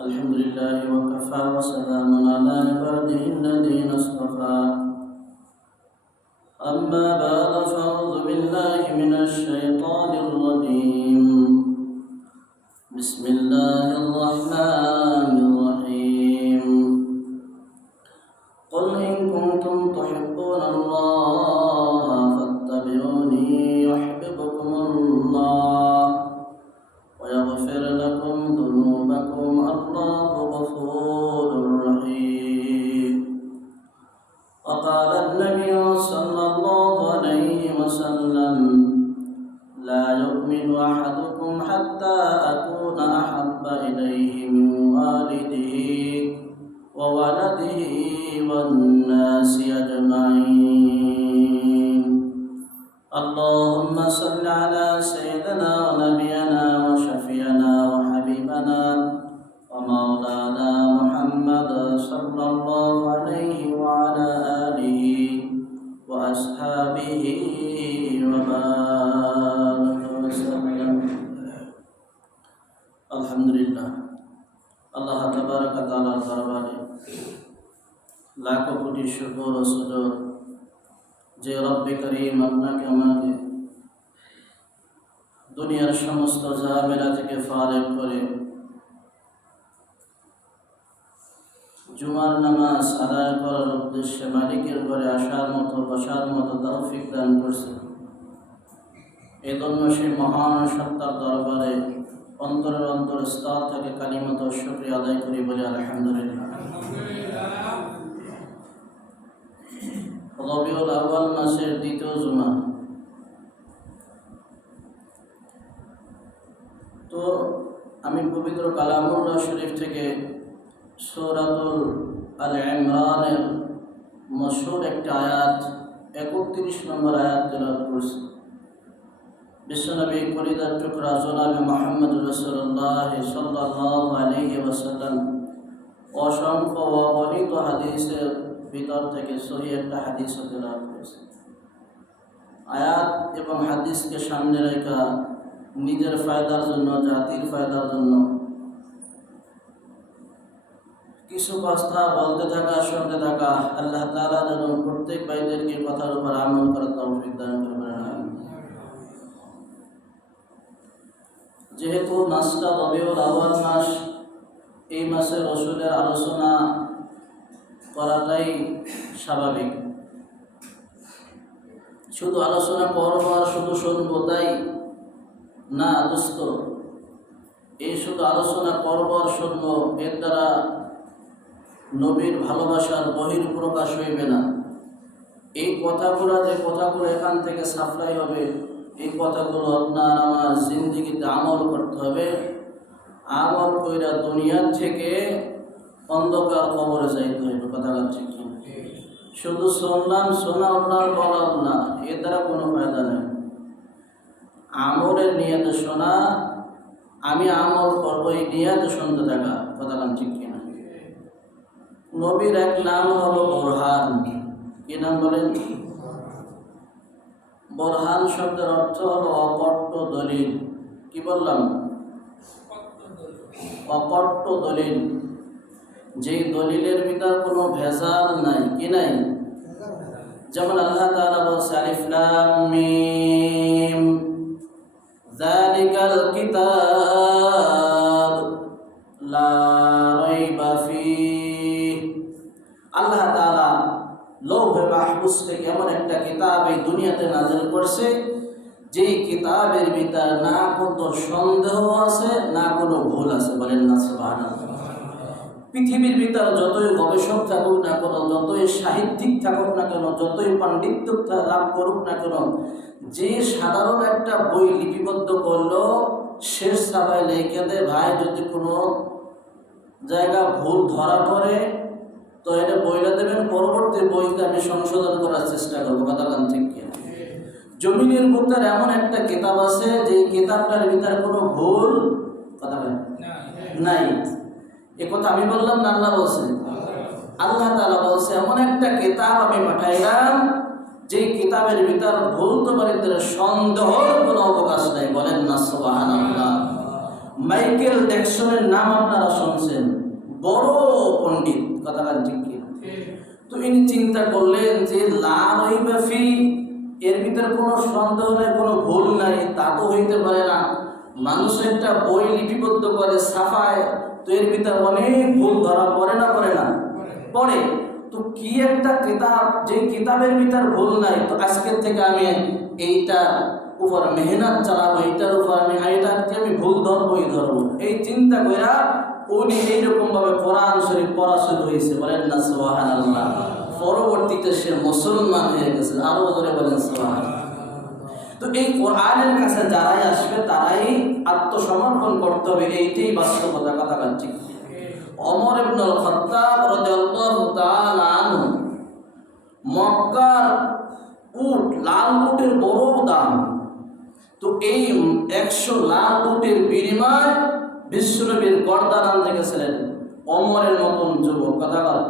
الحمد لله وكفى وسلام على عباده الذين اصطفى أما بعد فأعوذ بالله من الشيطان الرجيم بسم الله الرحمن الرحيم قل إن كنتم تحبون الله فاتبعوني يحببكم الله ويغفر لكم ذنوبكم الله غفور رحيم وقال النبي صلى الله عليه وسلم لا يؤمن أحدكم حتى أكون أحب إليه من والده وولده والناس أجمعين اللهم صل على سيدنا ونبينا وشفيعنا وحبيبنا ومولانا محمد صلى الله عليه وعلى آله وأصحابه وبارك وسلم الحمد لله আল্লাহ তাবারক ওয়া তাআলার দরবারে লাখো কোটি শুকর ও সুজুদ যে রব্বে করিম আপনাকে আমাকে দুনিয়ার সমস্ত ঝামেলা থেকে ফারেক করে জুমার নামাজ আদায় করার উদ্দেশ্যে মালিকের ঘরে আসার মতো বসার মতো তৌফিক দান করছেন। এই জন্য সেই মহান সত্তার দরবারে অন্তরের স্তর থেকে কালিমত শুকরিয়া আদায় করি বলে আলহামদুলিল্লাহ। রবিউল আউয়াল মাসের দ্বিতীয় জুমা। তো আমি পবিত্র কালামুল্লাহ শরীফ থেকে সূরাতুল আল ইমরানের মশহুর একটা আয়াত 31 নম্বর আয়াত তেলাওয়াত করছি। বিশ্বনবী কলিজার টুকরা জনাবে মুহাম্মদ রাসূলুল্লাহ সাল্লাল্লাহু আলাইহি ওয়াসাল্লাম অসংখ্য অগণিত হাদিসের ভিতর থেকে সহিহ একটা হাদিস তেলাওয়াত করেছে। আয়াত এবং হাদিসকে সামনে রেখে নিজের ফায়দার জন্য, জাতির ফায়দার জন্য কিছু কথা বলতে থাকা, শুনতে থাকা। আল্লাহ তাআলা যেন প্রত্যেক ভাইদেরকে কথার উপর আমল করার তৌফিক দান করবেন। যেহেতু মাসটা রবিউল আউয়াল মাস, এই মাসে রাসূলের আলোচনা করাটাই স্বাভাবিক। শুধু আলোচনা করব আর শুধু শুনবো তাই না দোস্ত, এই শুধু আলোচনা করব আর শুনবো এর দ্বারা নবীর ভালোবাসার বহিঃপ্রকাশ হইবে না। এই কথাগুলো এখান থেকে সাপ্লাই হবে, এই কথাগুলো আপনার আমার জিন্দেগিতে আমল করতে হবে। আমল কইরা দুনিয়ার থেকে অন্ধকার কবরে যাইতে হবে। কথাটা ঠিক না? শুধু শুনলাম, শোনা আপনার বলাম না, এর দ্বারা কোনো ফায়দা নেই। আমলের নিয়তে শোনা, আমি আমল করবো এই নিয়তে শুনতে থাকা। কথাটা ঠিক কিনা? নবীর এক নাম হলো বোরহান। কি নাম বলেন? বোরহান শব্দের অর্থ হলো অকট্ট দলিল। কি বললাম? অকট্ট দলিল, যেই দলিলের ভিতর কোনো ভেজাল নাই। কি নাই? যেমন আল্লাহ তাআলা বলেছে আলিফ লাম মিম যালিকাল কিতাব লা রাইবা ফীহ। আল্লাহ তাআলা লৌহে মাহফুজ থেকে এমন একটা কিতাব এই দুনিয়াতে নাযিল করছে, যেই কিতাবের ভিতর না কোনো সন্দেহ আছে, না কোনো ভুল আছে। বলেন না সুবহানাল্লাহ। পৃথিবীর ভিতর যতই গবেষক থাকুক না কেন, যতই সাহিত্যিক থাকুক না কেন, যতই পাণ্ডিত্য লাভ করুক না কেন, যে সাধারণ একটা বই লিপিবদ্ধ করলো, শেষ সভায় লিখে দেয় ভাই যদি কোনো জায়গা ভুল ধরা পড়ে তো এটা বইটা দেবেন, পরবর্তী বইতে আমি সংশোধন করার চেষ্টা করবো। কথা ঠিক কিনা? জমিনের ভিতর এমন একটা কিতাব আছে যে কিতাবটার ভিতরে কোনো ভুল কথা নাই। এ কথা আমি বললাম না, আল্লাহ বলছে। আল্লাহ তাআলা বলছে এমন একটা কিতাব আমি পাঠাইলাম যে কিতাবের ভিতর ভুল তোমার সন্দেহের কোনো অবকাশ নাই। বলেন না সুবহানাল্লাহ। মাইকেল জ্যাকসনের নাম আপনারা শুনছেন, বড় পণ্ডিত, কথাটা ঠিক কি? তো ইনি চিন্তা করলেন যে লা রাইবা ফি, এর ভিতরে কোনো সন্দেহ নেই, কোনো ভুল নাই, তা তো হইতে পারে না। মানুষ একটা বই লিপিবদ্ধ করে ছাপায়, তো এর ভিতরে অনেক ভুল ধরা পড়ে না, পড়ে না? পড়ে। তো কি একটা কিতাব, যে কিতাবের ভিতর ভুল নাই, তো আজকের থেকে আমি এইটা উপর মেহনত চালাবো, এইটার উপর আমি ভুল ধরবোই ধরবো, এই চিন্তা কইরা উনি এইরকম ভাবে কোরআন শরীফ পড়া শুরু হয়েছে, বলেন না সুবহানাল্লাহ। পরবর্তীতে সে মুসলমান হয়ে গেছে, আরো জোরে বলেন সুবহানাল্লাহ। তো এই কোরআনের কাছে যারাই আসবে তারাই আত্মসমর্পণ করতে হবে, এইটাই বাস্তবতা, কথা ঠিক। ওমর ইবনুল খাত্তাব রাদিয়াল্লাহু তাআলা আনহু, মক্কার উট, লাল উটের বড় দাম, তো এই 100 লাল উটের বিনিময়ে বিশ্বনবীর গর্দান আনতে গেছিলেন ওমরের মতন যুবক, কথা বল।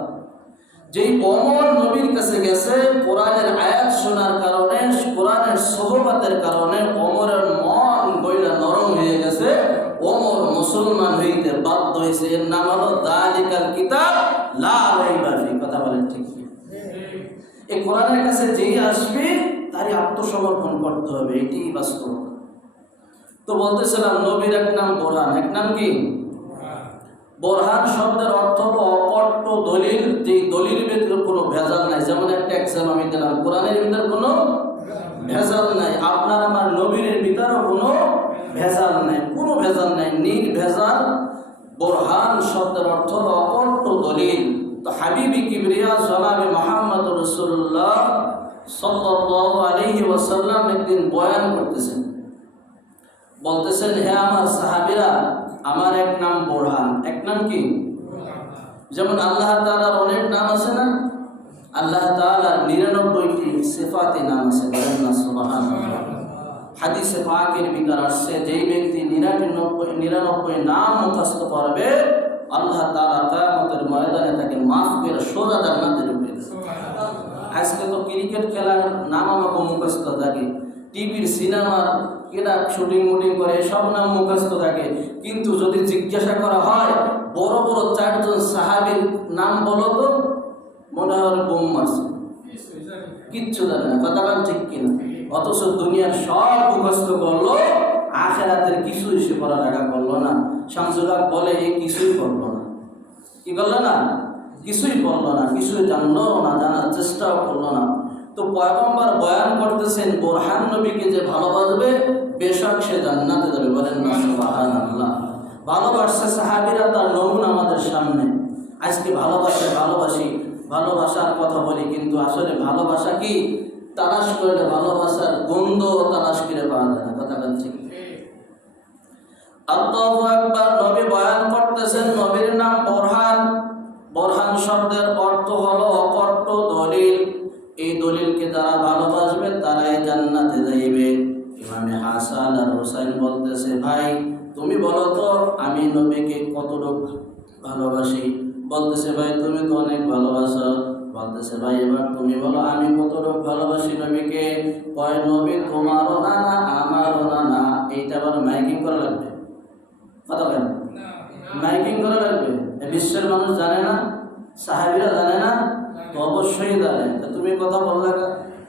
যেই ওমর নবীর কাছে গেছে কোরআনের আয়াত শোনার কারণে, কোরআনের সোহবতের কারণে ওমরের মন গইলা নরম হয়ে গেছে, ওমর মুসলমান হইতে বাধ্য হয়েছে। এর নাম হলো যালিকাল কিতাব লা রাইবা ফি, কথা বলেন ঠিক কি? এই কোরআনের কাছে যেই আসবে তারই আত্মসমর্পণ করতে হবে, এটাই বাস্তব। তো বলতেছিলাম নবীর এক নাম বোরহান, এক নাম কি? বোরহান শব্দের অর্থ হলো অকট্ট দলিল, যে দলিলের ভিতরে কোনো ভেজাল নাই। যেমন একটা এক্সাম আমি দিলাম, কোরআনের ভিতরে কোনো ভেজাল নাই, আপনার আমার নবীর ভিতরেও কোনো ভেজাল নাই, কোনো ভেজাল নাই, নির্ভেজাল। বোরহান শব্দের অর্থ হলো অকট্ট দলিল। তো হাবিবি কিবরিয়া জনাবে মুহাম্মদ রাসূলুল্লাহ সাল্লাল্লাহু আলাইহি ওয়াসাল্লাম একদিন বয়ান করতেছেন, বলতেছেন, হে আমার সাহাবীরা, আমার এক নাম বোরহান। এক নাম কি? যেমন আল্লাহ তাআলার অনেক নাম আছে না, আল্লাহ তাআলার 99টি সিফাতে নাম আছে, বলেন না সুবহানাল্লাহ। হাদিসে পাকের ভিতর আসছে, যেই ব্যক্তি 99 নাম মুখস্থ করবে, আল্লাহ তাআলা কিয়ামতের ময়দানে তাকে মাফ করে সোজা জান্নাতে ঢুকিয়ে দেবে। আজকে তো ক্রিকেট খেলার নাম আমাকে মুখস্থ থাকে, টিভির সিনেমার কেনা শুটিং মুটিং করে সব নাম মুখস্থ থাকে, কিন্তু যদি জিজ্ঞাসা করা হয় বড় বড় 4 জন সাহাবীর নাম বলো তো, মনে হয় বোম মারছে, কিচ্ছু জানে না, কথা বলেন ঠিক কিনা? অথচ দুনিয়ার সব মুখস্থ করলো, আখিরাতের কিছুই সে পড়ালেখা করলো না। শামসুল হক বলে এ কিছুই করলো না, কি করলো না? কিছুই করলো না, কিছুই জানলো না, জানার চেষ্টাও করলো না। তো পয়গম্বর বয়ান করতেছেন, বোরহান নবীকে যে ভালোবাসবে বেশক সে জান্নাতে যাবে, বলেন না সুবহানাল্লাহ। ভালোবাসছে সাহাবীরা, তার নমুনা আমাদের সামনে। আজকে ভালোবাসি, ভালোবাসার কথা বলি, কিন্তু আসলে ভালোবাসা কি? তালাশ করলে ভালোবাসার গন্ধ তালাশ করে পাওয়া যায় না, কথা বলছি। আল্লাহু আকবার। নবী বয়ান করতেছেন, নবীর নাম বোরহান। বোরহান শব্দের অর্থ হলো অকট্ট দলিল। এই দলিলকে যারা ভালোবাসবে তারাই জান্নাতে যাইবে। ইমামে হাসান আর হুসাইন বলতেছে, ভাই তুমি বলো তো আমি নবীকে কতটুকু ভালোবাসি? বলতেছে, ভাই তুমি তো অনেক ভালোবাসো। বলতেছে, ভাই এবার তুমি বলো আমি কতটুকু ভালোবাসি নবীকে? কয়, নবী তোমারও না, না আমারও না, না। এইটা আবার মাইকিং করা লাগবে, কথা বলেন, মাইকিং করা লাগবে। বিশ্বের মানুষ জানে না, সাহাবীরা জানে না, তো অবশ্যই জানে। তো তুমি কথা বললে,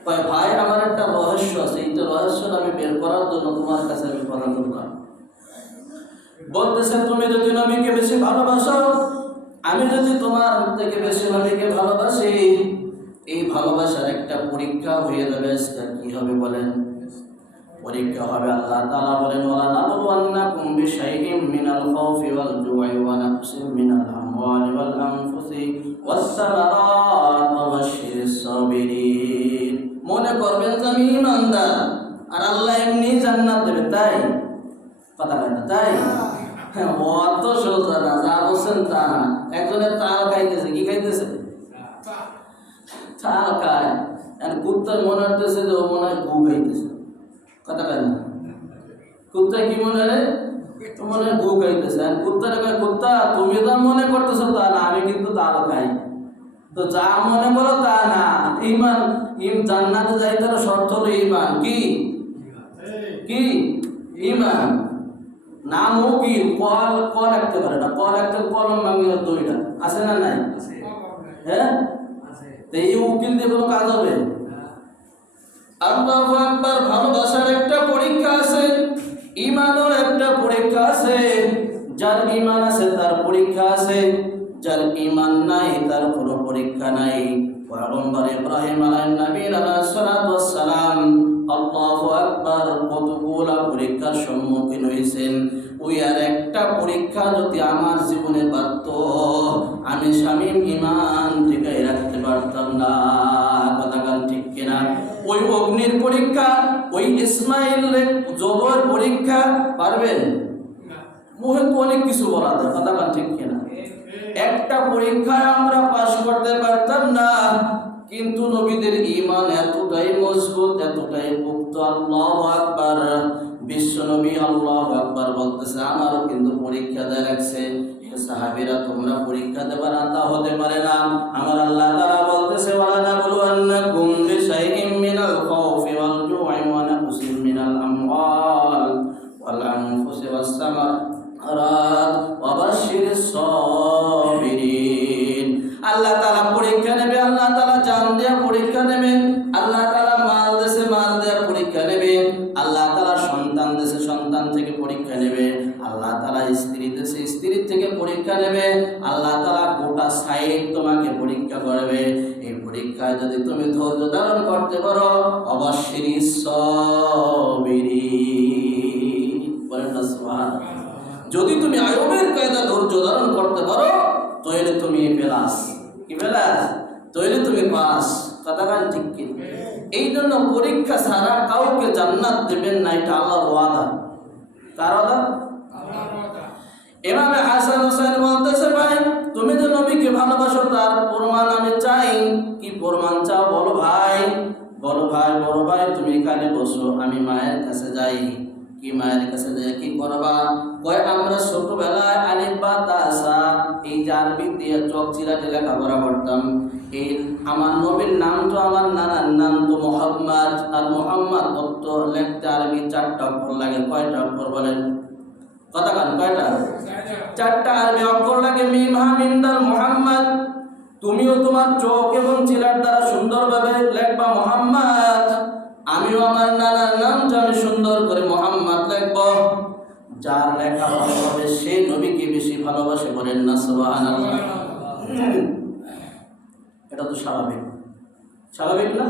কয় ভাই আমার একটা রহস্য আছে, এইটা রহস্য আমি বের করার জন্য তোমার কাছে আমি কথা বললাম। বলতেছে, তুমি যদি নবীকে বেশি ভালোবাসো, আমি যদি তোমার থেকে বেশি নবীকে ভালোবাসি, এই ভালোবাসার একটা পরীক্ষা হয়ে যাবে। কি হবে বলেন? পরীক্ষা হবে। আল্লাহ তাআলা বলেন, ওয়ালা নাবলুওয়ান্নাকুম বিশাইইম মিনাল খাউফি ওয়াল জু'i ওয়া নাকসিম মিনাল আমওয়ালি ওয়াল আনফুসি ওয়াস সামারাত ওয়া বাশশিরিস সাবিরিন। মনে করবেন যে আমি ঈমানদার আর আল্লাহ এমনি জান্নাত দেবে, তাই? কথা বলেন না, তাই? অত সোজা না, যা বলছেন তা না। একজনের তাল খাইতেছে, কি খাইতেছে? তাল খায়। কুত্তার মনে হইতেছে যে ও মনে হয় গু খাইতেছে, কথা বলেন না। কুত্তা কি মনে হয়? মনে হয় গু খাইতেছে। আর কুত্তার কয়, কুত্তা তুমি তো মনে করতেছো তা না, আমি কিন্তু তাল খাই। তো যা মনে করো তা না। ঈমান, জান্নাতে যাইতে শর্ত হলো ঈমান। কি? ঈমান। নামও কি কল কল লিখতে পারে না, কল একটা কলম ভাঙিয়ে দুইটা আছে না নাই? হ্যাঁ, তো এই উকিল দিয়ে কোনো কাজ হবে? আল্লাহু আকবার। ভালোবাসার একটা পরীক্ষা আছে, ঈমানের একটা পরীক্ষা আছে। যার ঈমান আছে তার পরীক্ষা আছে, যার ঈমান নাই তার কোনো পরীক্ষা নাই। পয়গম্বর ইব্রাহিম আলাইহিস সালাতু ওয়াস সালাম আল্লাহু আকবার কতগুলা পরীক্ষার সম্মুখীন হয়েছেন। ওই আর একটা পরীক্ষা যদি আমার জীবনে বাড়ত, আমি শামীম ঈমান টিকাই রাখতে পারতাম না। কথাকার ঠিক কিনা? ওই অগ্নির পরীক্ষা, ওই ইসমাইলের জবর পরীক্ষা পারবেন? মুখে তো অনেক কিছু বলা যায়, কথাকার ঠিক কিনা? একটা পরীক্ষায় আমরা পাশ করতে পারতাম না, কিন্তু নবীদের ঈমান এতটাই মজবুত, এতটাই পুক্ত। আল্লাহু আকবার। বিশ্ব নবী আল্লাহু আকবার বলতেছে, আমারও কিন্তু পরীক্ষা দেয়া লাগছে। হে সাহাবীরা, তোমরা পরীক্ষা দেবা না তা হতে পারে না। আমার আল্লাহ তাআলা বলতেছে, ওয়ালা নাবলুওয়ান্নাকুম বিশাইইম মিনাল খাউফি ওয়াল জু'i ওয়া নাকসিম মিনাল আমওয়াল ওয়াল আনফুসি ওয়াস সামারাত ওয়া বাশশিরিস সাবিরিন। আল্লাহ তাআলা পরীক্ষা নেবে, আল্লাহ তাআলা জান দিয়ে পরীক্ষা নেবেন, আল্লাহ তাআলা মাল দেশে মাল দিয়ে পরীক্ষা নেবে, আল্লাহ তাআলা সন্তান দেশে সন্তান থেকে পরীক্ষা নেবে, আল্লাহ তাআলা স্ত্রী দেশে স্ত্রী থেকে পরীক্ষা নেবে, আল্লাহ তাআলা গোটা সাইড তোমাকে পরীক্ষা করবে। এই পরীক্ষায় যদি তুমি ধৈর্য ধারণ করতে পারো, অবশ্যই সাবিরিন বলেন না সুবহানাল্লাহ। যদি তুমি আইয়ুবের কায়দা ধৈর্য ধারণ করতে পারো, তাহলে তুমি পেলাস। কি পেলাস? তাহলে তুমি পাস। কথাকার ঠিক কি? এই জন্য পরীক্ষা ছাড়া কাউকে জান্নাত দেবেন না, এটা আল্লাহর ওয়াদা। কার ওয়াদা? আল্লাহর ওয়াদা। ইমাম হাসান হোসেন বলতেছে, ভাই তুমি যে নবীকে ভালোবাসো তার প্রমাণ আমি চাই। কি প্রমাণ চাও? বলো ভাই। বলো ভাই, বড় ভাই তুমি এখানে বসো, আমি মায়ের কাছে যাই। কি মায়ের কাছে যাই কি করবা? কয় আমরা ছোটবেলায় আলিফ বা তা সা এই যে আরবি দিয়ে চক চিরাটে লেখাপড়া করতাম। এই আমার নবীর নাম তো, আমার নানার নাম তো মুহাম্মদ, আর মুহাম্মদ অর্থ লিখতে আরবি 4টা অক্ষর লাগে। কয়টা অক্ষর বলেন? কথা কান কয়টা? 4টা আরবি অক্ষর লাগে। মিম হা মিম দাল মুহাম্মদ। তুমিও তোমার চোখ এবং চিরাট দ্বারা সুন্দরভাবে লিখবা মুহাম্মদ। আমিও আমার নানার নামটা আমি সুন্দর করে মুহাম্মদ লিখব। যার লেখা ভালো হবে সে নবীকে বেশি ভালোবাসে, বলেন না সুবহানাল্লাহ। এটা তো স্বাভাবিক, স্বাভাবিক না?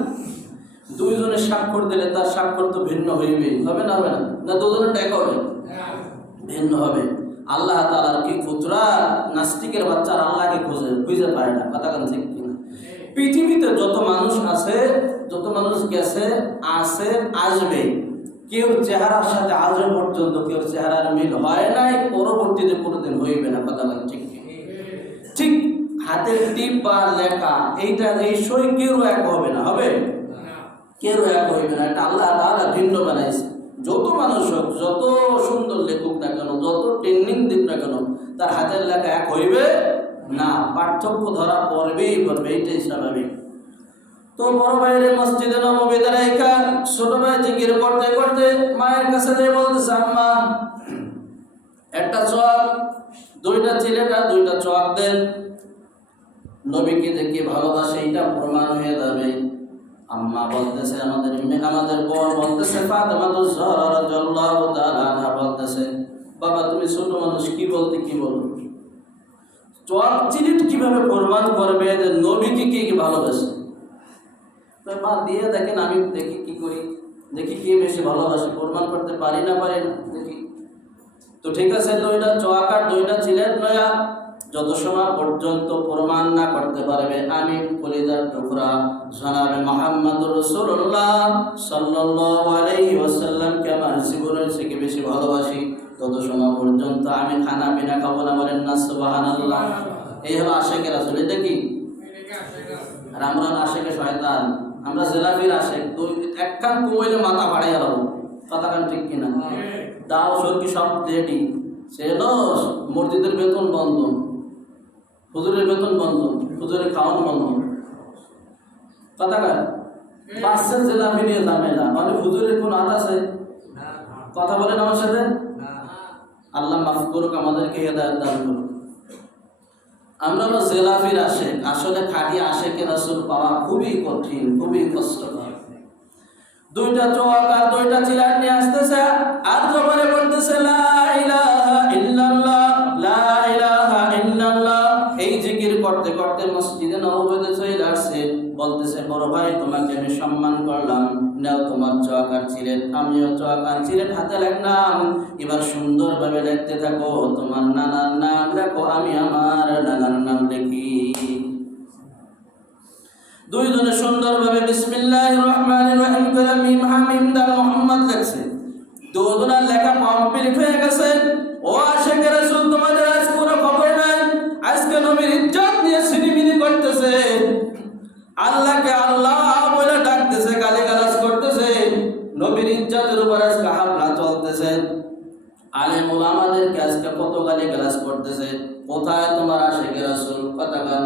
দুইজনে স্বাক্ষর দিলে তার স্বাক্ষর তো ভিন্ন হইবে, হবে না? হবে না? না দুজনের দেখা হবে? ভিন্ন হবে। আল্লাহ তাআলার কি কুদরা! নাস্তিকের বাচ্চারা আল্লাহকে খুঁজে পায় না। কথা কান ঠিক কিনা? পৃথিবীতে যত মানুষ আছে, যত মানুষ গেছে, আছে, আসবে, কেউ চেহারার সাথে আজ পর্যন্ত কেউ চেহারার মিল হয় নাই, পরবর্তীতে কোনোদিন হইবে না। কথা কান ঠিক কিনা? ঠিক হাতের টিপ বা লেখা, এইটা এই সই কেউ এক হবে না। হবে? কেউ এক হইবে না। এটা আল্লাহ তাআলা ভিন্ন বানাইছে। যত মানুষ হোক, যত সুন্দর লেখুক না কেন, যত ট্রেনিং দিক না কেন, তার হাতের লেখা এক হইবে না। পার্থক্য ধরা পড়বেই পড়বে, এইটাই স্বাভাবিক। তো বড় ভাইয়ের মসজিদে নববীতে রাইখা ছোট ভাই জিকির করতে করতে মায়ের কাছে যেয়ে বলতেছে, আম্মা একটা চক, 2টা ছেলেটা 2টা চক দেন। নবীকে দেখে ভালোবাসে এটা প্রমাণ হয়ে যাবে। আম্মা বলতেছে, আমাদের বর বলতেছে, ফাতেমাতুজ জহরা রাদিয়াল্লাহু তাআলা আনহা বলতেছে, বাবা তুমি ছোট মানুষ, কি বলতে কি বলো? চক চিলিট কিভাবে প্রমাণ করবে যে নবীকে কে কি ভালোবাসে? তো মা দিয়ে দেখেন, আমি দেখি কি করি, দেখি কে বেশি ভালোবাসে, প্রমাণ করতে পারি না দেখি। তো ঠিক আছে, 2টা চক আর 2টা চিলেট নয়া যত সময় পর্যন্ত প্রমাণ না করতে পারবে আমি কলিজার টুকরা জনাবে মুহাম্মদুর রাসূলুল্লাহ সাল্লাল্লাহু আলাইহি ওয়াসাল্লামকে আমার জীবনের থেকে বেশি ভালোবাসি, তত সময় পর্যন্ত আমি খানা পিনা খাবো না। বলেন না সুবহানাল্লাহ। এই হলো আশিকের রাসূল। এটা কি? আর আমরা আশিকে শয়তান, আমরা জেলাফির আশিক। এক কান কমাইলে মাথা বাড়াইয়া যাবো। কথা কান ঠিক কিনা? দাও সরকি সব রেডি, সে হলো মসজিদের বেতন বন্ধ, হুজুরের বেতন বন্ধ, হুজুরের খাওয়ান বন্ধ। কথা কার? পাঁচশো জেলাপি নিয়ে ঝামেলা, মানে হুজুরের কোন হাত আছে? কথা বলেন আমার সাথে। আল্লাহ মাফ করুক, আমাদেরকে হেদায়েত দান করুক। আমরা হলো জেলাফির আশেক, আসলে খাঁটি আশেকে রাসূল পাওয়া খুবই কঠিন, খুবই কষ্টকর। দুইটা চোখ আর দুইটা চিলার নিয়ে আসতেছে আর জবানে বলতেছে লা ইলাহা ইল্লাল্লাহ, লা ইলাহা ইল্লাল্লাহ। এই জিকির করতে করতে মসজিদে নববীতে চলে আসছে, বলতেছে বড় ভাই তোমাকে আমি সম্মান করলাম, নাও তোমার চোখ আর চিলেট, আমিও চোখ আর চিলেট হাতে রাখলাম, এবার সুন্দরভাবে লিখতে থাকো, তোমার নানার নাম লেখো, আমি আমার নানার নাম লিখি। দুইজনে সুন্দরভাবে বিসমিল্লাহির রহমানির রহিম করে মিম হা মিম দাল মুহাম্মদ লেখছে। দুজনের লেখা কমপ্লিট হয়ে গেছে। ও আশিকে রাসূল, তোমাদের আজ কোনো খবর নাই, আজকে নবীর ইজ্জত নিয়ে ছিনিমিনি করতেছে, আল্লাহকে আল্লাহ বলে ডাকতেছে, গালিগালাজ করতেছে, নবীর ইজ্জতের উপর আজকে হামলা চলতেছে। আলেম ওলামাদেরকে আজকে কত গালিগালাজ করতেছে। কোথায় তোমার আশিকে রাসূল? কথা গান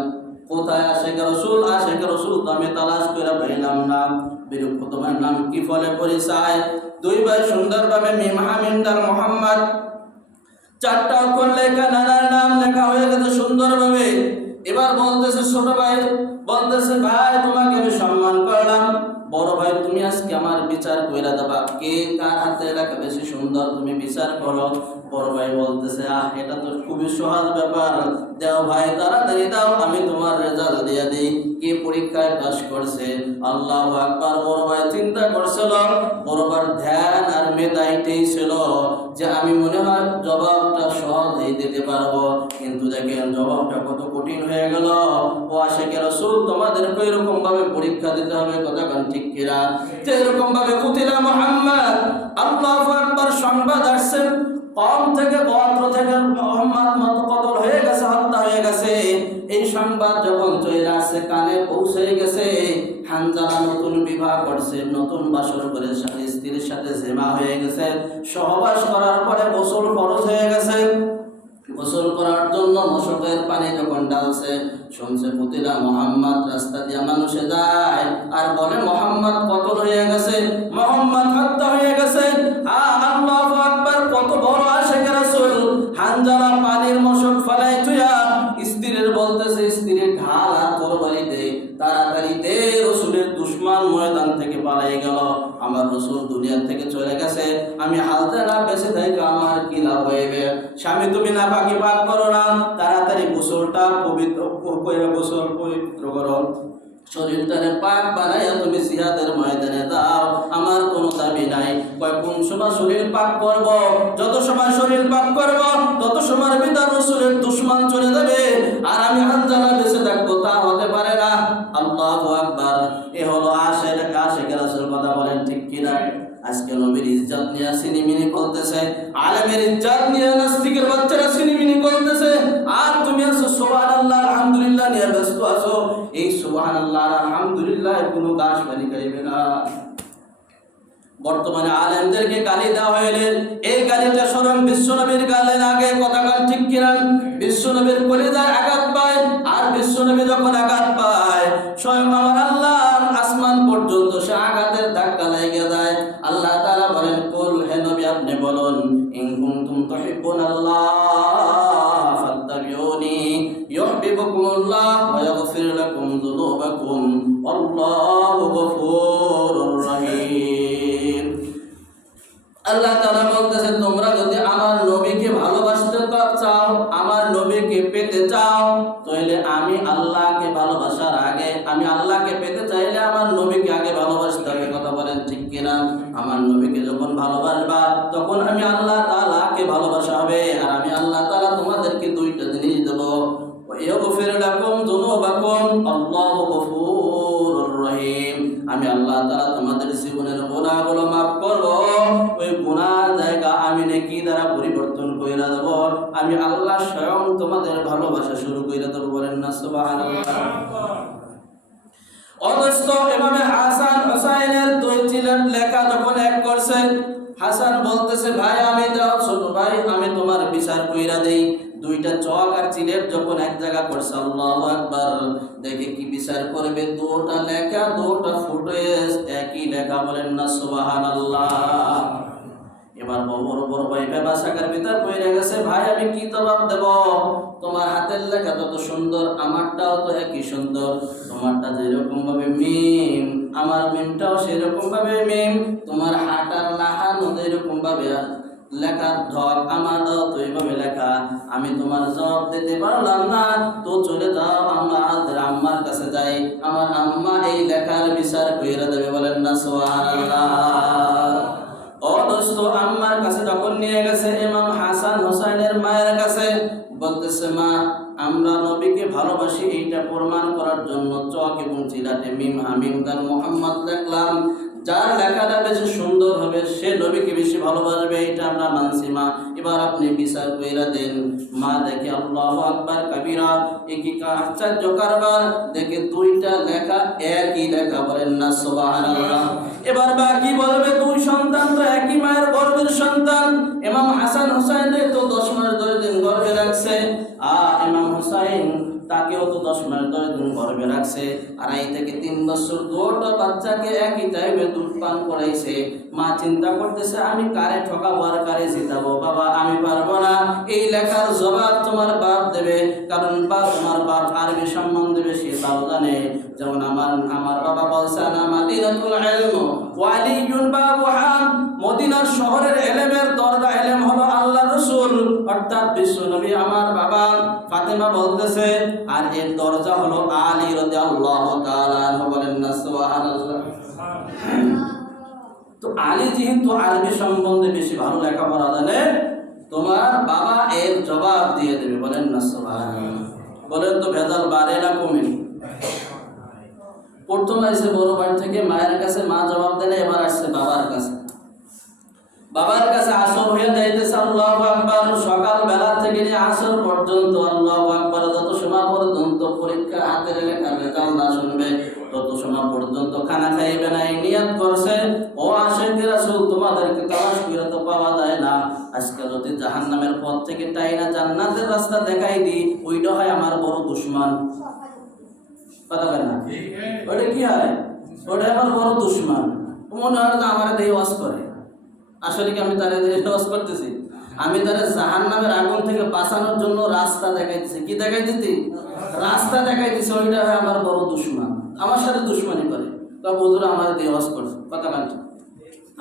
কোথায় আশিকে রাসূল? আশিকে রাসূল তো আমি তালাশ করে পাইলাম না। বিরূপ তোমার নাম কি ফলে পরিচয়? দুই ভাই সুন্দরভাবে মিম হা মিম দাল মুহাম্মদ, চারটা অক্ষর লেখা, নানার নাম লেখা হয়ে গেছে সুন্দরভাবে। এবার বলতেছে ছোট ভাই, বলতেছে ভাই তোমাকে আমি সম্মান করলাম, বড় ভাই তুমি আজকে আমার বিচার কইরা দেবা, কে কার হাতে লেখা বেশি সুন্দর তুমি বিচার করো। বড় ভাই বলতেছে এটা তো খুবই সহজ ব্যাপার, দাও ভাই তাড়াতাড়ি দাও, আমি তোমার রেজাল্ট দিয়ে দিই, কে পরীক্ষায় পাস করছে। আল্লাহু আকবার। বড় ভাই চিন্তা করছিল, বড় ভাইয়ের ধ্যান আর মেধা এটাই ছিল যে আমি মনে হয় জবাবটা সহজেই দিতে পারবো, কিন্তু দেখেন জবাবটা কত কঠিন হয়ে গেল। ও আশিকে রাসূল তোমাদেরকে এরকম ভাবে পরীক্ষা দিতে হবে, কথা কোন ঠিক কিনা? যে এরকম ভাবে কুতিলা মুহাম্মদ, আল্লাহু আকবার, সংবাদ আসছে কম থেকে গোত্র থেকে মুহাম্মদ মত কতল হয়ে গেছে, হত্যা হয়ে গেছে। এই সংবাদ যখন চলে আসছে, কানে পৌঁছে গেছে, হানজালা নতুন বিবাহ করছে, নতুন বাসর করে স্ত্রীর সাথে জেমা হয়ে গেছে, সহবাস করার পরে গোসল ফরজ হয়ে গেছে। গোসল করার জন্য মশকের পানি যখন ডালছে, শুনছে কুতিলা মুহাম্মদ, রাস্তা দিয়ে মানুষে যায় আর বলে মুহাম্মদ কতল হয়ে গেছে, মুহাম্মদ হত্যা হয়ে গেছে। আল্লাহু আকবার। কত বড় আশিকে রাসূল! হানজালা পানির মশক ফেলাই তুইয়া স্ত্রীর বলতেছে, স্ত্রীর ঢাল আর তরবারি দে, তাড়াতাড়ি দে, রাসূলের দুশমন ময়দান থেকে পালিয়ে গেল, আমার রাসূল দুনিয়া থেকে চলে গেছে, আমি হালতে না বেঁচে থাকি আমার কি লাভ হইবে? স্বামী তুমি না পাকি পাক করো না, তাড়াতাড়ি গোসলটা পবিত্র করে গোসল পবিত্র করো, শরীরটারে পাক বানাইয়া তুমি জিহাদের ময়দানে দাও, আমার কোনো দাবি নাই। কোন সময় শরীর পাক করব, যত সময় শরীর পাক করব তত সময় ভিতর রাসূলের দুশমন চলে যাবে আর আমি হানজালা বেঁচে থাকবো, তা হতে পারে না। আল্লাহু আকবার। এ হলো আশিকে রাসূল, কথা বলেন ঠিক কিনা? আজকে নবীর ইজ্জত নিয়ে সিনিমিনি করতেছে, আলেমের ইজ্জত নিয়ে নাস্তিকের বাচ্চারা সিনিমিনি করতেছে, আর তুমি আছো সুবহানাল্লাহ আলহামদুলিল্লাহ নিয়ে ব্যস্ত আছো। এই সুবহানাল্লাহ আলহামদুলিল্লাহ কোনো দাস বাড়ি গাইবে না। বর্তমানে আলেমদেরকে গালি দেওয়া হইলে এই গালিটা স্বয়ং বিশ্বনবীর গালে লাগে, কথা বলেন ঠিক কিনা? বিশ্বনবীর কলিজায় আঘাত পায়, আর বিশ্বনবী যখন আঘাত পায় স্বয়ং আমার আল্লাহ আসমান পর্যন্ত সে আঘাতের ধাক্কা লেগে যায়। আল্লাহ তাআলা বলেন, কুল, হে নবী আপনি বলুন, ইন কুনতুম তুহিব্বুনাল্লাহ ফাত্তাবিউনি ইউহিব্বুকুমুল্লাহ ওয়া ইয়াগফির লাকুম যুনুবাকুম আল্লাহু গফুরুর রহিম। আল্লাহ তাআলা বলতেছেন, তোমরা যদি আমার নবীকে ভালোবাসতে চাও, আমার নবীকে পেতে চাও, তাহলে আমি আল্লাহকে ভালোবাসার আগে, আমি আল্লাহকে পেতে চাইলে আমার নবীকে আগে ভালোবাসতে হবে, কথা বলেন ঠিক কিনা? আমার নবীকে যখন ভালোবাসবা তখন আমি আল্লাহ তাআলাকে ভালোবাসা হবে, আর আমি আল্লাহ তাআলা তোমাদেরকে দুইটা জিনিস দেব, ইয়াগফির লাকুম যুনুবাকুম আল্লাহু গফুরুর রহিম। আমি আল্লাহ তাআলা তোমাদের জীবনের গুনাহগুলো maaf করব, ওই গুনার জায়গা আমি নেকি দ্বারা পরিবর্তন কইরা দেব, আমি আল্লাহ স্বয়ং তোমাদের ভালোবাসা শুরু কইরা দেব, বলেন না সুবহানাল্লাহ। অবশ্য এভাবে হাসান হুসাইনের দুই চিলেট লেখা যখন এক করছে, হাসান বলতেছে, ভাই আমি দাও, ছোট ভাই আমি তোমার বিচার কইরা দেই। দুইটা চক আর চিলেট যখন এক জায়গা করছে, আল্লাহু আকবার, দেখে কি বিচার করবে, দুটো লেখা, দুটো ফুটেজ একই লেখা, বলেন না সুবহানাল্লাহ। এবার বড় বড় ভাই ব্যবসাকার ভিতর পড়ে গেছে, ভাই আমি কি জবাব দেব? তোমার হাতের লেখা তত সুন্দর, আমারটাও তো একই সুন্দর। তোমারটা যেরকম ভাবে মিম, আমার মিমটাও সেরকম ভাবে মিম। তোমার হাটার লাহানো যেরকম ভাবে লেখার ঢক, আমারটাও তো এইভাবে লেখা। আমি তোমার জবাব দিতে পারলাম না, তো চলে যাও আমাদের আম্মার কাছে যাই, আমার আম্মা এই লেখার বিচার কইরা দেবে। বলেন না সুবহানাল্লাহ। ও দোস্ত, আম্মার কাছে যখন নিয়ে গেছে ইমাম হাসান হোসাইনের মায়ের কাছে, বলতেছে মা, আমরা নবীকে ভালোবাসি এইটা প্রমাণ করার জন্য চক এবং চিলাটে মিম হামিম গান মোহাম্মদ লিখলাম। যার লেখাটা বেশি সুন্দর হবে সে নবীকে বেশি ভালোবাসবে, এটা আমরা মানছি মা, এবার আপনি বিচার কইরা দেন। মা দেখে আল্লাহু আকবার কাবীরা, একই আশ্চর্য কারবার, দেখে দুইটা লেখা একই লেখা। বলেন না সুবহানাল্লাহ। এবার বা কি বলবে? দুই সন্তান তো একই মায়ের গর্ভের সন্তান। ইমাম হাসান হুসাইনের তো 10 মাস 10 দিন গর্ভে রাখছে, আর ইমাম হুসাইন তাকেও তো 10 মাস 10 দিন গর্ভে রাখছে। 2.5 থেকে 3 বছর দুটো বাচ্চাকে একই টাইমে দুধ পান করাইছে। মা চিন্তা করতেছে আমি কারে ঠকাবো আর কারে জিতাবো? বাবা আমি পারবো না, এই লেখার জবাব তোমার বাপ দেবে, কারণ তোমার বাপ আরবি সম্বন্ধে বেশি ভালো জানে। যেমন আমার বাবা বলছে না মাদিনাতুল ইলম ওয়ালিয়ুন বাবুহা, মদিনার শহরের ইলমের দরজা ইলম হলো আল্লাহর রাসূল অর্থাৎ বিশ্ব নবী আমার বাবা। ফাতেমা বলতেছে আর এর দরজা হলো আলী রাদিয়াল্লাহু তাআলা আনহু। বলেন না সুবহানাল্লাহ। তো আলী যেহেতু আরবি সম্বন্ধে বেশি ভালো লেখাপড়া জানে, তোমার বাবা এর জবাব দিয়ে দেবে। বলেন না সুবহানাল্লাহ। বলেন তো ভেজাল বাড়ে না কমে? প্রথম আসছে বড় ভাই থেকে মায়ের কাছে, মা জবাব দিলে এবার আসছে বাবার কাছে। বাবার কাছে আসর হয়ে যাইতেছে, আল্লাহু আকবার। সকাল বেলা থেকে নিয়ে আসর পর্যন্ত আল্লাহু আকবার, যত সময় পর্যন্ত পরীক্ষা হাতের লেখা রেজাল্ট না শুনবে তত সময় পর্যন্ত খানা খাইবে না। এই নিয়ত করছে, ও আশিক রাসূল তোমাদেরকে তালাশ করে তো পাওয়া যায় না, আজকে যদি জাহান্নামের পথ থেকে টাইনা জান্নাতের রাস্তা দেখাই দিই, ওইটা হয় আমার বড় দুশমন। কথা বলেন না? ওটা কি হয়? ওটা আমার বড় দুশমন। মনে হয় না আমার দেহ ওয়াজ করে, আসলে কি আমি তারে ওয়াজ করতেছি? আমি তারে জাহান্নামের আগুন থেকে বাঁচানোর জন্য রাস্তা দেখাইতেছি। কি দেখাইতেছি? রাস্তা দেখাইতেছি। ওইটা হয় আমার বড় দুশমন, আমার সাথে দুশমনি করে। তো হুজুর আমার দেহ ওয়াজ করছে। কথা বলেন।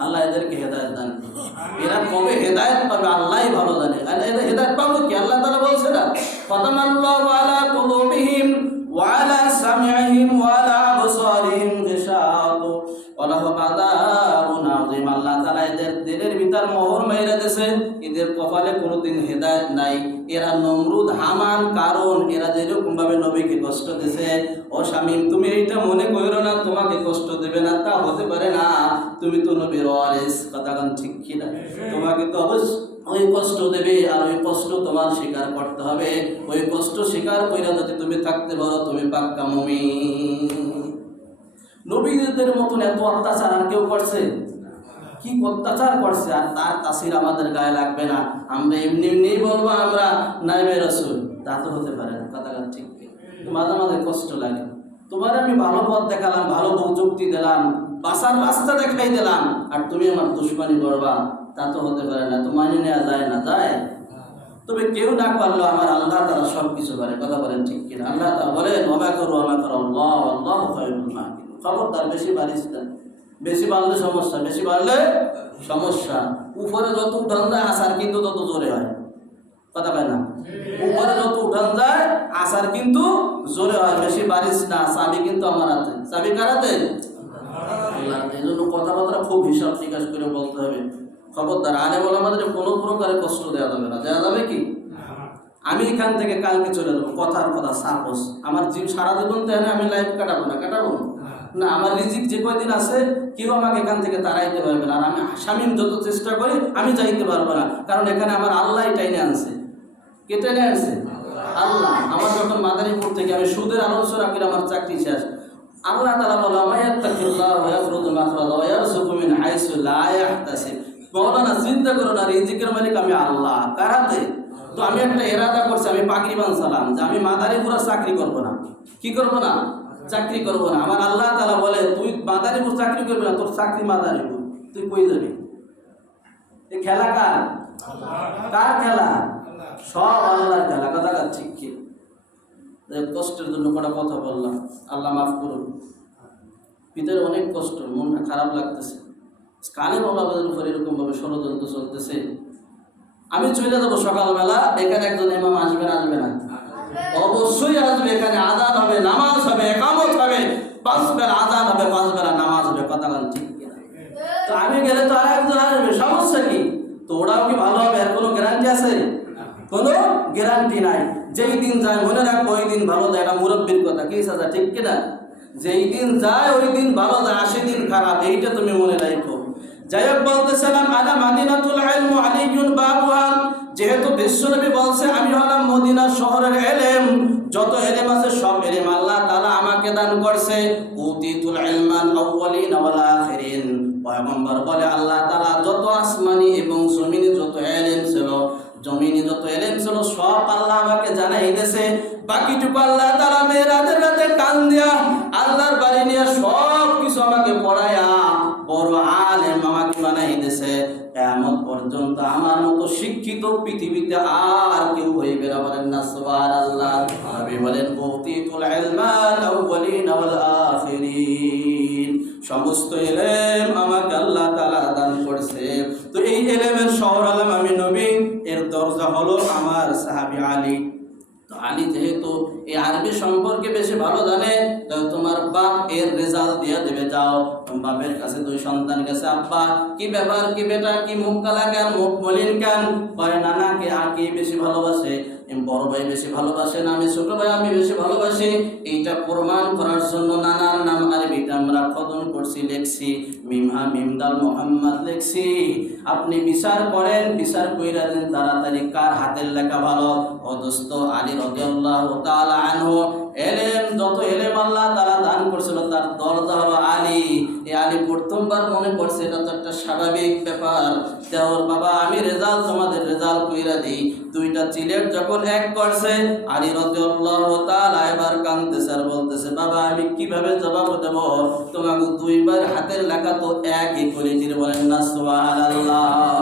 আল্লাহ এদেরকে হেদায়েত দান করুন। এরা কবে হেদায়েত পাবে আল্লাহই ভালো জানে। আর এরা হেদায়েত পাবো কি? আল্লাহ তাআলা বলছে না, ফাতামাল্লাহু আলা কুলুবিহিম ওয়া আলা সামিইহিম ওয়া আলা আবসারিহিম গিশাওয়াতু ওয়া লাহুম আযাবুন আযীম। আল্লাহ তাআলা এদের দিলের ভিতর মোহর মেরে দিয়েছে, এদের কপালে কোনোদিন হেদায়েত নাই। এরা নমরুদ হামান, কারণ এরা যেরকম ভাবে নবীকে কষ্ট দিয়েছে। ও শামীম, তুমি এইটা মনে করো না তোমাকে কষ্ট দেবে না, তা হতে পারে না। তুমি তো নবীর ওয়ারিস। কথা কোন ঠিক কি না? তোমাকে তো অবশ্যই ওই কষ্ট দেবে, আর ওই কষ্ট তোমার স্বীকার করতে হবে। ওই কষ্ট স্বীকার কইরা যদি তুমি থাকতে পারো, তুমি পাক্কা মুমিন। নবীদের মতন এত অত্যাচার আর কেউ করছে? কি অত্যাচার করছে, আর তার তাসির আমাদের গায়ে লাগবে না। আমরা এমনি এমনি বলবো আমরা নাইবে রাসূল, তা তো হতে পারে না। কথা ঠিক কি? মাঝে মাঝে কষ্ট লাগে। তোমার আমি ভালো পথ দেখালাম, ভালো যুক্তি দিলাম, বাঁচার রাস্তা দেখাই দিলাম, আর তুমি আমার দুশমনি করবা, তা তো হতে পারে না। তো মানি নেওয়া যায় না, যায়? তবে কেউ না পারলো আমার আল্লাহ তাআলা সব কিছু পারে। কথা বলেন ঠিক কিনা? আল্লাহ তাআলা বলেন ওয়া করু ওয়া আল্লাহ আল্লাহু খায়রুল মাকিরিন। খবরদার বেশি বাড়িস না। বেশি বাড়লে সমস্যা, বেশি বাড়লে সমস্যা। উপরে যত উঠান যায় আসার কিন্তু তত জোরে হয়। কথা কয় না? উপরে যত উঠান যায় আসার কিন্তু জোরে হয়। বেশি বাড়িস না। চাবি কিন্তু আমার হাতে। চাবি কার হাতে? আল্লাহর হাতে। এজন্য কথাবার্তা খুব হিসাব নিকাশ করে বলতে হবে। খবরদার আলেম ওলামাদের কোনো প্রকারে কষ্ট দেওয়া যাবে না। দেওয়া যাবে কি? আমি এখান থেকে কালকে চলে যাবো, কথার কথা সাপোজ আমার সারা জীবন তাহলে আমি লাইফ কাটাবো না, কাটাবো না। আমার রিজিক যে কয়দিন আছে কেউ আমাকে এখান থেকে তাড়াইতে পারবে না। আর আমি শামীম যত চেষ্টা করি আমি যাইতে পারবো না, কারণ এখানে আমার আল্লাহ টাইনে আনছে। কে টেনে আনছে? আল্লাহ। আমার যখন মাদারীপুর থেকে আমি সুদের আলোচনা করে আমার চাকরি শেষ। আল্লাহ তাআলা বলে মায়াত্তাকিল্লাহু ওয়া ইয়াখরুজু মাখরাজা ওয়া ইয়ারযুকু মিন হাইসু লা ইয়াহতাসিব। মাওলানা চিন্তা করো না, রিজিকের মালিক আমি আল্লাহ। কার হাতে? তো আমি একটা ইরাদা করছি, আমি পাগড়ি বানসালাম যে আমি মাদারীপুরে চাকরি করব না। কি করব না? চাকরি করব না। আমার আল্লাহ তাআলা বলে তুই মাদারীপুর চাকরি করবি না, তোর চাকরি মাদারীপুর, তুই কই যাবি? এই খেলা কার? কার খেলা? সব আল্লাহর খেলা। কথা কাচ্ছি কি কষ্টের জন্য কটা কথা বললাম, আল্লাহ মাফ করুন। ভিতরে অনেক কষ্ট, মনটা খারাপ লাগতেছে। কালে ওলামাদের উপর এরকম ভাবে ষড়যন্ত্র চলতেছে। আমি চলে যাবো সকালবেলা, এখানে একজন ইমাম আসবে না? আসবে না? অবশ্যই আসবে। এখানে আজান হবে, নামাজ হবে, একামত হবে, 5 বেলা আজান হবে, 5 বেলা নামাজ হবে। কথা বলেন ঠিক কিনা? তো আমি গেলে তো আর একজন আসবে, সমস্যা কি? তো ওরাও কি ভালো হবে? এর কোনো গ্যারান্টি আছে? কোনো গ্যারান্টি নাই। যেই দিন যায় মনে রাখবো ওই দিন ভালো যায়। এটা মুরব্বীর কথা, কি সাজা ঠিক কিনা? যেই দিন যায় ওই দিন ভালো যায়, 80 দিন খারাপ, এইটা তুমি মনে রাখো। যাই হোক, বলতেছিলাম আনা মাদিনাতুল ইলম আলিয়ুন বাবুহা। যেহেতু বিশ্বনবী বলছে আমি হলাম মদিনা শহরের ইলম, যত ইলম আছে সব ইলম আল্লাহ তাআলা আমাকে দান করছে। উতিতুল ইলমান আউয়ালিন ওয়াল আখিরিন। পয়গম্বর বলে আল্লাহ তাআলা যত আসমানি এবং জমিনি যত ইলম ছিল, জমিনি যত ইলম ছিল সব আল্লাহ আমাকে জানাই দিয়েছে। বাকিটুকু আল্লাহ তাআলা মেরাজের রাতে কান দিয়া আল্লাহর বাড়ি নিয়ে সব কিছু আমাকে পড়ায়া বড় আলেম আমাকে বানাই দিয়েছে। কিয়ামত পর্যন্ত আমার মতো শিক্ষিত পৃথিবীতে আর কেউ হইবে না। বলেন না সুবহানাল্লাহ। নবী বলেন উতিতুল ইলমান আউয়ালিন ওয়াল আখিরিন। সমস্ত ইলম আমাকে আল্লাহ তাআলা দান করছে। তো এই ইলমের শহর হলাম আমি নবী, এর দরজা হলো আমার সাহাবী আলী। তো আলী যেহেতু এই আরবি সম্পর্কে বেশি ভালো জানে, তো তোমার বাপ এর রেজাল্ট দিয়ে দেবে। যাও বাপের কাছে, 2 সন্তান গেছে, আব্বা কি ব্যাপার, কি বেটা, কি মুখ কালা কেন, মুখ মলিন কেন? কয় নানাকে আকে বেশি ভালোবাসে, বড় ভাই বেশি ভালোবাসে না আমি ছোট ভাই আমি বেশি ভালোবাসি। এইটা প্রমাণ করার জন্য নানার নাম আরবিতে আমরা খতম করছি, লিখছি মিমহা মিমদাল মোহাম্মদ লিখছি। আপনি বিচার করেন, বিচার কইরা দেন তাড়াতাড়ি কার হাতের লেখা ভালো। ও দোস্ত, আলী রাদিয়াল্লাহু তাআলা আনহু এলেম যত এলেম আল্লাহ তাআলা দান করেছিল তার দরজা হলো আলী। এই আলী প্রথমবার মনে করছে এটা তো একটা স্বাভাবিক ব্যাপার। দেওর বাবা আমি রেজাল্ট তোমাদের রেজাল্ট কইরা দিই। 2টা সিলেট যখন এক করছে, আলী রাদিয়াল্লাহু তাআলা এবার কাঁদতেছে আর বলতেছে বাবা আমি কিভাবে জবাব দেব, তোমাকে 2বার হাতের লেখা তো একই করেছি। বলেন না সুবহানাল্লাহ।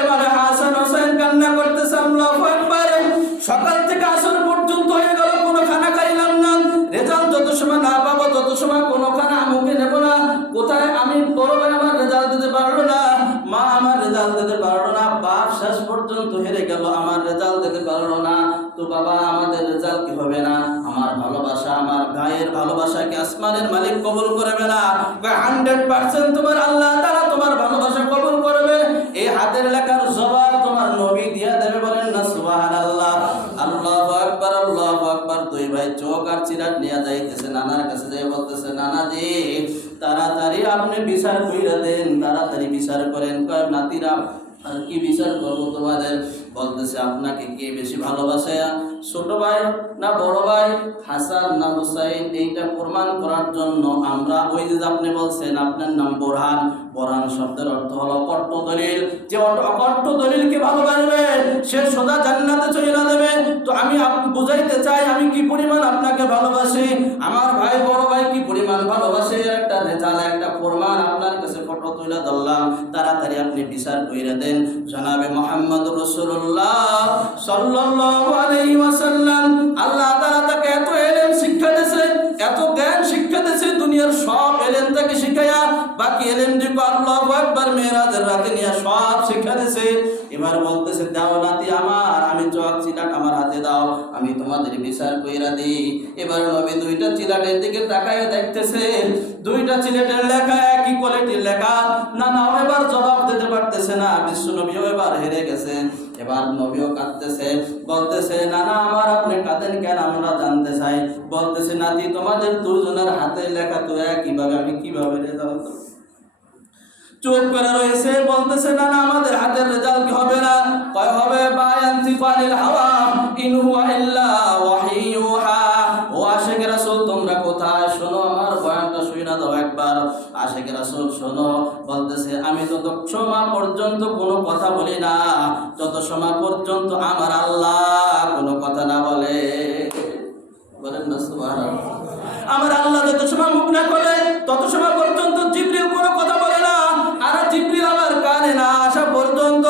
এবারে হাসান হোসেন কান্না করতেছে, আল্লাহু আকবার। সকাল থেকে আসর পর্যন্ত হয়ে গেল, কোনো খানা খাইলাম না। রেজাল্ট যত সময় না পাবো তত সময় কোনো খানা মুখে নেব না। কোথায় আমি বড় ভাই আমার রেজাল্ট দিতে পারলো না, মা আমার রেজাল্ট দিতে পারলো না, বাপ শেষ পর্যন্ত হেরে গেল, আমার রেজাল্ট দিতে পারলো না। তো বাবা আমাদের রেজাল্ট কি হবে না? আমার ভালোবাসা, আমার গায়ের ভালোবাসা কি আসমানের মালিক কবুল করবে না? 100% তোমার আল্লাহ তাআলা তোমার ভালোবাসা কবুল করবে। এই হাতের লেখার জবাব তোমার নবী দিয়া দেবে। বলেন না সুবহানাল্লাহ। আল্লাহু আকবার, আল্লাহু আকবার। 2 ভাই চোখ আর চিরাট নিয়ে যাইতেছে নানার কাছে, যাই বলতেছে নানাজি তাড়াতাড়ি আপনি বিচার কইরা দেন, তাড়াতাড়ি বিচার করেন। কয় নাতিরা আর কি বিচার করবো তোমাদের? বলতেছে আপনাকে কে বেশি ভালোবাসে, ছোট ভাই না বড় ভাই, হাসান না হুসাইন? এইটা প্রমাণ করার জন্য আমরা ওই যে আপনি বলছেন আপনার নাম বোরহান, বোরহান শব্দের অর্থ হলো অকট্ট দলিল। যে অকট্ট দলিলকে ভালোবাসবে সে সোজা জান্নাতে চলে যাবে। তো আমি বুঝাইতে চাই আমি কি পরিমাণ আপনাকে ভালোবাসি, আমার ভাই বড় ভাই কি পরিমাণ ভালোবাসে, একটা রেজাল্ট একটা প্রমাণ আপনার কাছে ফটো তুলে ধরলাম। তাড়াতাড়ি আপনি বিচার কইরা দেন। জনাবে মুহাম্মদুর রাসূলুল্লাহ সাল্লাল্লাহু আলাইহি ওয়াসাল্লাম আল্লাহ তাআলা তাকে এত ইলম শিক্ষা দিয়েছে, এত জ্ঞান শিক্ষা দিয়েছে, দুনিয়ার সব ইলম তাকে শিখায়া বাকি ইলম দিব আল্লাহু আকবার মেরাজের রাতে নিয়ে সব শিক্ষা দিয়েছে। এবার বলতেছে দাও নাতি আমার, আমি চক চিলাট আমার হাতে দাও, আমি তোমাদের বিচার কইরা দিই। এবার নবী 2টা চিলাটের দিকে তাকায় দেখতেছে 2টা চিলাটের লেখা একই কোয়ালিটির লেখা। না না এবার জবাব দিতে পারতেছে না, বিশ্ব নবীও এবার হেরে গেছে। এবার নবীও কাঁদতেছে, বলতেছে না না আমার আপনি কাঁদেন কেন, আমরা জানতে চাই। বলতেছে নাতি তোমাদের 2 জনের হাতের লেখা তো একইভাবে, আমি কিভাবে রেজাল্ট? চুপ করে রয়েছে, বলতেছে না না আমাদের হাতের রেজাল্ট কি হবে না? কয় হবে। বায়ান্তি ফানিল হাওয়া ইন হুয়া ইল্লা ওয়াহিয়ুহা। ও আশিক রাসূল তোমরা কোথায়? শোনো আমার বয়ানটা শুইনা দাও একবার। আশিক রাসূল শোনো, বলতেছে আমি তো তত সময় পর্যন্ত কোনো কথা বলি না যত সময় পর্যন্ত আমার আল্লাহ কোনো কথা না বলে। বলেন না সুবহানাল্লাহ। আমার আল্লাহ যত সময় মুখ না খোলে তত সময় পর্যন্ত জিবরিল কোনো কথা বলে না। আর জিবরিল আমার কানে না আসা পর্যন্ত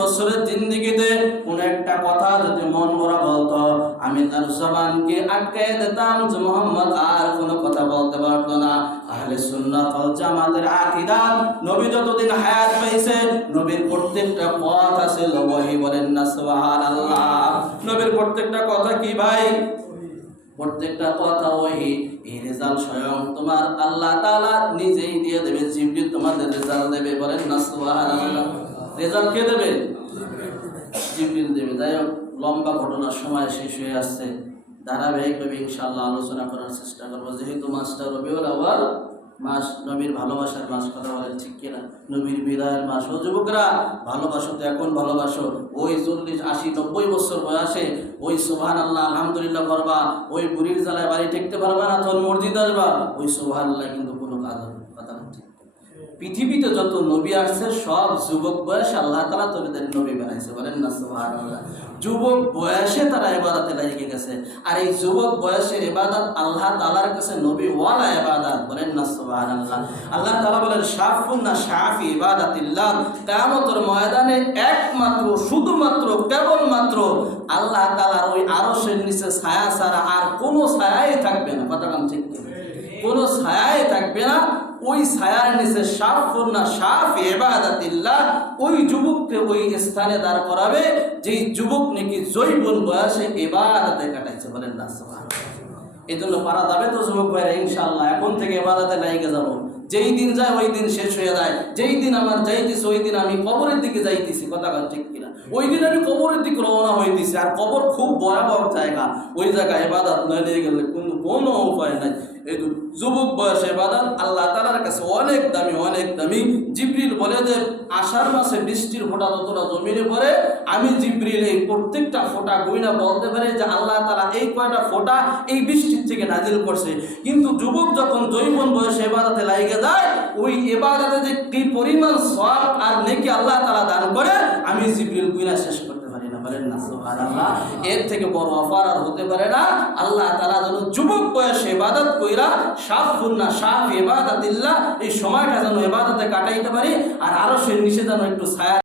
বছরের জিন্দেগিতে কোন একটা কথা যদি মন ভরা বলতো, আমি তার জবানকে আটকে দিতাম যে মুহাম্মদ আর কোনো কথা বলতে পারতো না। আহলে সুন্নাত ওয়াল জামাতের আকীদা, নবী যতদিন হায়াত পাইছে নবীর প্রত্যেকটা কথা ছিল ওহী। বলেন না সুবহানাল্লাহ। নবীর প্রত্যেকটা কথা কি ভাই? প্রত্যেকটা কথা ওহী। এই রেজাল্ট স্বয়ং তোমার আল্লাহ তাআলা নিজেই দিয়ে দেবে। জিবরিল তোমাদের রেজাল্ট দেবে। বলেন না সুবহানাল্লাহ। রেজাল্ট কে দেবে? জিবরিল দেবে। যাই হোক, লম্বা ঘটনার সময় শেষ হয়ে আসছে। ধারাবাহিকভাবে ইনশাআল্লাহ আলোচনা করার চেষ্টা করবো। যেহেতু মাসটা রবিউল আউয়াল মাস, নবীর ভালোবাসার মাস, কথা বলেন ঠিক কিনা? নবীর বিদায়ের মাস। ও যুবকরা, ভালোবাসো তো এখন ভালোবাসো। ওই 40, 80, 90 বছর বয়সে ওই সুবহানাল্লাহ আলহামদুলিল্লাহ করবা, ওই বুড়ির জ্বালায় বাড়ি ঠেকতে পারবা না, তখন মসজিদ আসবা, ওই সুবহানাল্লাহ কিন্তু কোনো কাজ হবে না। কথা ঠিক। পৃথিবীতে যত নবী আসছে সব যুবক বয়সে আল্লাহ তাআলা তাদের নবী বানাইছে। বলেন না সুবহানাল্লাহ। যুবক বয়সে তারা ইবাদতে লেগে গেছে। আর এই যুবক বয়সের ইবাদত আল্লাহ তাআলার কাছে নবী ওয়ালা ইবাদত। বলেন না সুবহানাল্লাহ। আল্লাহ তাআলা বলেন শাফুন্না শাফি ইবাদাতিল্লাহ। কিয়ামতের ময়দানে একমাত্র শুধুমাত্র কেবলমাত্র আল্লাহ তাআলার ওই আরশের নিচে ছায়া ছাড়া আর কোনো ছায়াই থাকবে না। কথা ঠিক কি? কোনো ছায়াই থাকবে না। ওই ছায়ার নিচে শাফুন্না শাফি ইবাদাতিল্লাহ, ওই যুবককে ওই স্থানে দাঁড় করাবে যেই যুবক নাকি যৌবন বয়সে ইবাদতে কাটাইছে। বলেন না সুবহানাল্লাহ। এই জন্য পারা যাবে তো যুবক ভাইরা ইনশাআল্লাহ। এখন থেকে ইবাদতে লাইগে যাব। যেই দিন যায় ওই দিন শেষ হয়ে যায়। যেই দিন আমার যাইতেছি ওই দিন আমি কবরের দিকে যাইতেছি। কথা ঠিক কিনা? ওই দিন আমি কবরের দিকে রওনা হইতেছি। আর কবর খুব ভয়াবহ জায়গা। ওই জায়গায় ইবাদত না নিয়ে গেলে কোনো উপায় নাই। এই যুবক বয়সে ইবাদত আল্লাহ তাআলার কাছে অনেক দামি, অনেক দামি। জিবরিল বলে যে আষাঢ় মাসে বৃষ্টির ফোঁটা যতটা জমিনে পড়ে, আমি জিবরিল এই প্রত্যেকটা ফোঁটা গইনা বলতে পারি যে আল্লাহ তাআলা এই কয়টা ফোঁটা এই বৃষ্টির থেকে নাজিল করছে। কিন্তু যুবক যখন যৌবন বয়সে ইবাদতে লাগে যায়, ওই ইবাদতে যে কি পরিমাণ সওয়াব আর নেকি আল্লাহ তাআলা দান করে, আমি জিবরিল গইনা শেষ করতে পারি না। বলেন না সুবহানাল্লাহ। এর থেকে বড় অফার আর হতে পারে না। আল্লাহ তাআলা যেন যুবক বয়সে ইবাদত কইরা শাফুন্না শাফি ইবাদাতিল্লাহ এই সময়টা যেন ইবাদতে কাটাইতে পারি, আর আরশের নিচে যেন একটু ছায়া